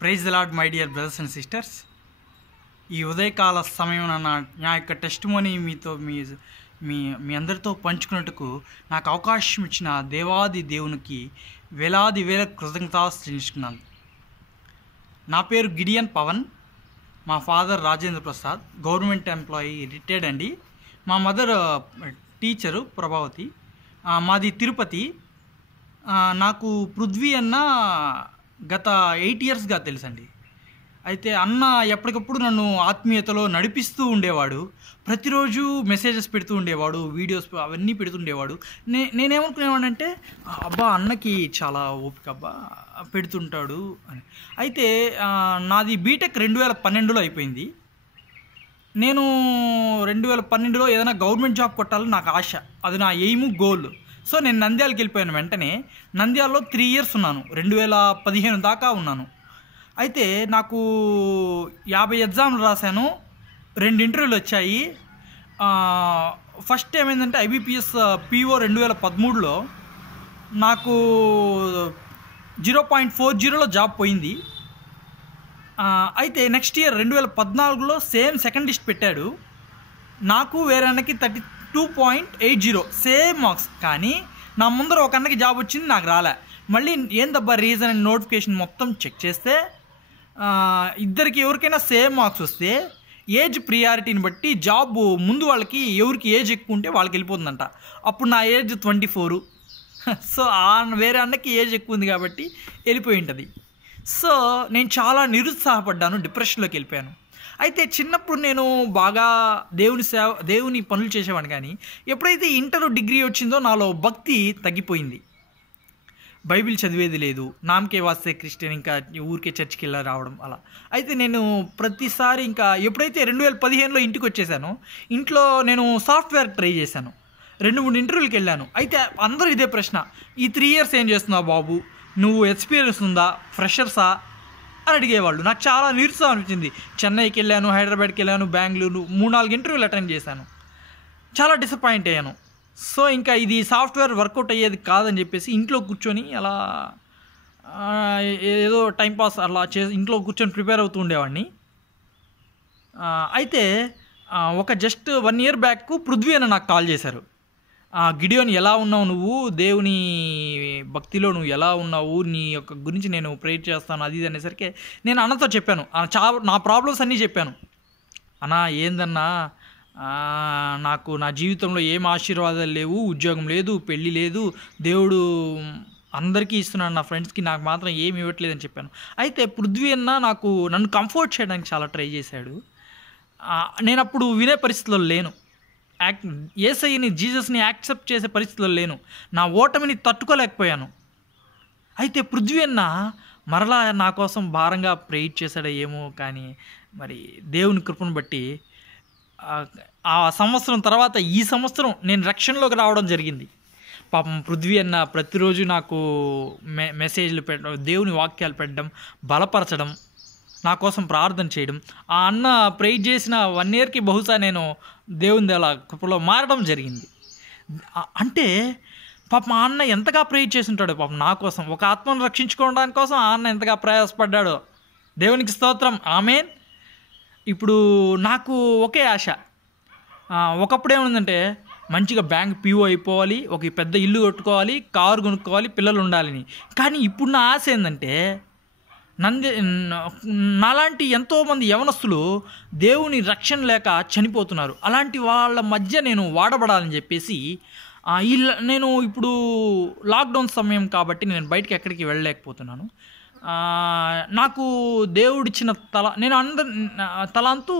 Praise the Lord my dear brothers and sisters. ఈ ఉదయకాల సమయం నా యొక్క టెస్టిమోనీ మీతో మీ మీ అందరితో పంచుకున్నట్టుకు నాకు అవకాశం ఇచ్చిన దేవాది దేవునికి వేలాది వేల కృతజ్ఞతలు చెల్లించుకున్నాను. నా పేరు గిడియన్ పవన్. మా father Rajendra Prasad, government employee, retired అండి. మా మదర్ టీచరు ప్రభావతి. మాది తిరుపతి. నాకు పృథ్వీ అన్న గత 8 ఇయర్స్గా తెలుసండి. అయితే అన్న ఎప్పటికప్పుడు నన్ను ఆత్మీయతలో నడిపిస్తూ ఉండేవాడు. ప్రతిరోజు మెసేజెస్ పెడుతూ ఉండేవాడు, వీడియోస్ అవన్నీ పెడుతుండేవాడు. నేనేమనుకునేవాడంటే అబ్బా అన్నకి చాలా ఓపిక అబ్బా పెడుతుంటాడు అని. అయితే నాది బీటెక్ 2012లో అయిపోయింది. నేను 2012లో ఏదైనా గవర్నమెంట్ జాబ్ కొట్టాలని నాకు ఆశ, అది నా ఎయిమ్, గోల్. సో నేను నంద్యాలకు వెళ్ళిపోయాను. వెంటనే నంద్యాలలో 3 ఇయర్స్ ఉన్నాను, 2015 దాకా ఉన్నాను. అయితే నాకు 50 ఎగ్జామ్లు రాశాను, 2 ఇంటర్వ్యూలు వచ్చాయి. ఫస్ట్ ఏమైందంటే IBPS PO 2013లో నాకు 0.40లో జాబ్ పోయింది. అయితే నెక్స్ట్ ఇయర్ 2014లో సేమ్ సెకండ్ లిస్ట్ పెట్టాడు. నాకు వేరే అన్నకి 32.80 సేమ్ మార్క్స్. కానీ నా ముందర ఒక అన్నకి జాబ్ వచ్చింది, నాకు రాలే. మళ్ళీ ఏందబ్బా రీజన్ అండ్ నోటిఫికేషన్ మొత్తం చెక్ చేస్తే ఇద్దరికి ఎవరికైనా సేమ్ మార్క్స్ వస్తే ఏజ్ ప్రియారిటీని బట్టి జాబ్ ముందు వాళ్ళకి ఎవరికి ఏజ్ ఎక్కువ ఉంటే వాళ్ళకి వెళ్ళిపోతుందంట. అప్పుడు నా ఏజ్ 24. సో వేరే అన్నకి ఏజ్ ఎక్కువ ఉంది కాబట్టి వెళ్ళిపోయి ఉంటుంది. సో నేను చాలా నిరుత్సాహపడ్డాను, డిప్రెషన్లోకి వెళ్ళిపోయాను. అయితే చిన్నప్పుడు నేను బాగా దేవుని పనులు చేసేవాడిని. కానీ ఎప్పుడైతే ఇంటర్ డిగ్రీ వచ్చిందో నాలో భక్తి తగ్గిపోయింది. బైబిల్ చదివేది లేదు, నామకే వాస్తే క్రిస్టియన్, ఇంకా ఊరికే చర్చికి వెళ్ళి రావడం అలా. అయితే నేను ప్రతిసారి ఇంకా ఎప్పుడైతే 2015లో ఇంటికి వచ్చేసానో, ఇంట్లో నేను సాఫ్ట్వేర్ ట్రై చేశాను. 2-3 ఇంటర్వ్యూలకి వెళ్ళాను. అయితే అందరూ ఇదే ప్రశ్న, ఈ 3 ఇయర్స్ ఏం చేస్తున్నావు బాబు, నువ్వు ఎక్స్పీరియన్స్ ఉందా, ఫ్రెషర్సా అని అడిగేవాళ్ళు. నాకు చాలా నిరుత్సాహం అనిపించింది. చెన్నైకి వెళ్ళాను, హైదరాబాద్కి వెళ్ళాను, బెంగళూరు 3-4 ఇంటర్వ్యూలు అటెండ్ చేశాను. చాలా డిసప్పాయింట్ అయ్యాను. సో ఇంకా ఇది సాఫ్ట్వేర్ వర్కౌట్ అయ్యేది కాదని చెప్పేసి ఇంట్లో కూర్చొని అలా ఏదో టైంపాస్ అలా ఇంట్లో కూర్చొని ప్రిపేర్ అవుతూ ఉండేవాడిని. అయితే ఒక జస్ట్ 1 ఇయర్ బ్యాక్ పృథ్వీ అని నాకు కాల్ చేశారు. గిడియోన్ ఎలా ఉన్నావు, నువ్వు దేవుని భక్తిలో నువ్వు ఎలా ఉన్నావు, నీ యొక్క గురించి నేను ప్రేయర్ చేస్తాను అది ఇది అనేసరికి నేను అన్నతో చెప్పాను, నా ప్రాబ్లమ్స్ అన్నీ చెప్పాను. అన్నా ఏందన్నా, నాకు నా జీవితంలో ఏం ఆశీర్వాదాలు లేవు, ఉద్యోగం లేదు, పెళ్ళి లేదు, దేవుడు అందరికీ ఇస్తున్నాడు, నా ఫ్రెండ్స్కి నాకు మాత్రం ఏమి ఇవ్వట్లేదని చెప్పాను. అయితే పృథ్వీ అన్న నన్ను కంఫర్ట్ చేయడానికి చాలా ట్రై చేశాడు. నేను అప్పుడు వినే పరిస్థితిలో లేను, యేసయ్యని జీసస్ని యాక్సెప్ట్ చేసే పరిస్థితిలో లేను, నా ఓటమిని తట్టుకోలేకపోయాను. అయితే పృథ్వీ అన్న మరలా నా కోసం భారంగా ప్రేయర్ చేశాడో ఏమో, కానీ మరి దేవుని కృపను బట్టి ఆ సంవత్సరం తర్వాత ఈ సంవత్సరం నేను రక్షణలోకి రావడం జరిగింది. పాపం పృథ్వీ అన్న ప్రతిరోజు నాకు మెసేజ్లు పెట్టడం, దేవుని వాక్యాలు పెట్టడం, బలపరచడం, నా కోసం ప్రార్థన చేయడం. ఆ అన్న ప్రేయర్ చేసిన 1 ఇయర్కి బహుశా నేను దేవుని అలా కృపలో మారడం జరిగింది. అంటే పాపం ఆ అన్న ఎంతగా ప్రేయర్ చేసి ఉంటాడు పాపం నా కోసం, ఒక ఆత్మను రక్షించుకోవడానికి కోసం ఆ అన్న ఎంతగా ప్రయాసపడ్డాడో. దేవునికి స్తోత్రం, ఆమేన్. ఇప్పుడు నాకు ఒకే ఆశ. ఒకప్పుడు ఏముందంటే మంచిగా బ్యాంక్ PO అయిపోవాలి, ఒక పెద్ద ఇల్లు కట్టుకోవాలి, కారు కొనుక్కోవాలి, పిల్లలు ఉండాలని. కానీ ఇప్పుడు నా ఆశ ఏంటంటే నాలాంటి ఎంతోమంది యవనస్తులు దేవుని రక్షణ లేక చనిపోతున్నారు. అలాంటి వాళ్ళ మధ్య నేను వాడబడాలని చెప్పేసి నేను ఇప్పుడు లాక్డౌన్ సమయం కాబట్టి నేను బయటికి ఎక్కడికి వెళ్ళలేకపోతున్నాను. నాకు దేవుడిచ్చిన నేను తలాంతు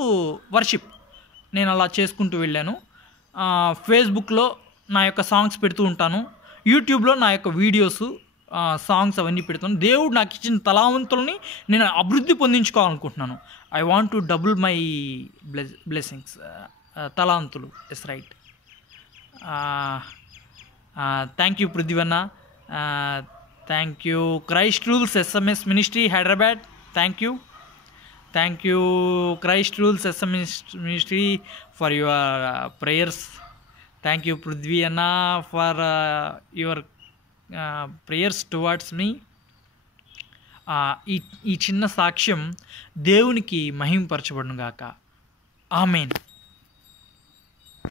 వర్షిప్ నేను అలా చేసుకుంటూ వెళ్ళాను. ఫేస్బుక్లో నా యొక్క సాంగ్స్ పెడుతూ ఉంటాను, యూట్యూబ్లో నా యొక్క వీడియోస్ సాంగ్స్ అవన్నీ పెడుతాను. దేవుడు నాకు ఇచ్చిన తలావంతుల్ని నేను అభివృద్ధి పొందించుకోవాలనుకుంటున్నాను. I want to double my blessings, తలాంతులు. Yes right. థ్యాంక్ యూ పృథ్వన్న, thank you Christ rules SMS ministry Hyderabad, thank you Christ Rules SMS Ministry for your prayers. Thank you Prithvi Anna for your prayers towards me. ఈ ఈ చిన్న సాక్ష్యం దేవునికి మహింపరచబడును గాక. ఆమేన్.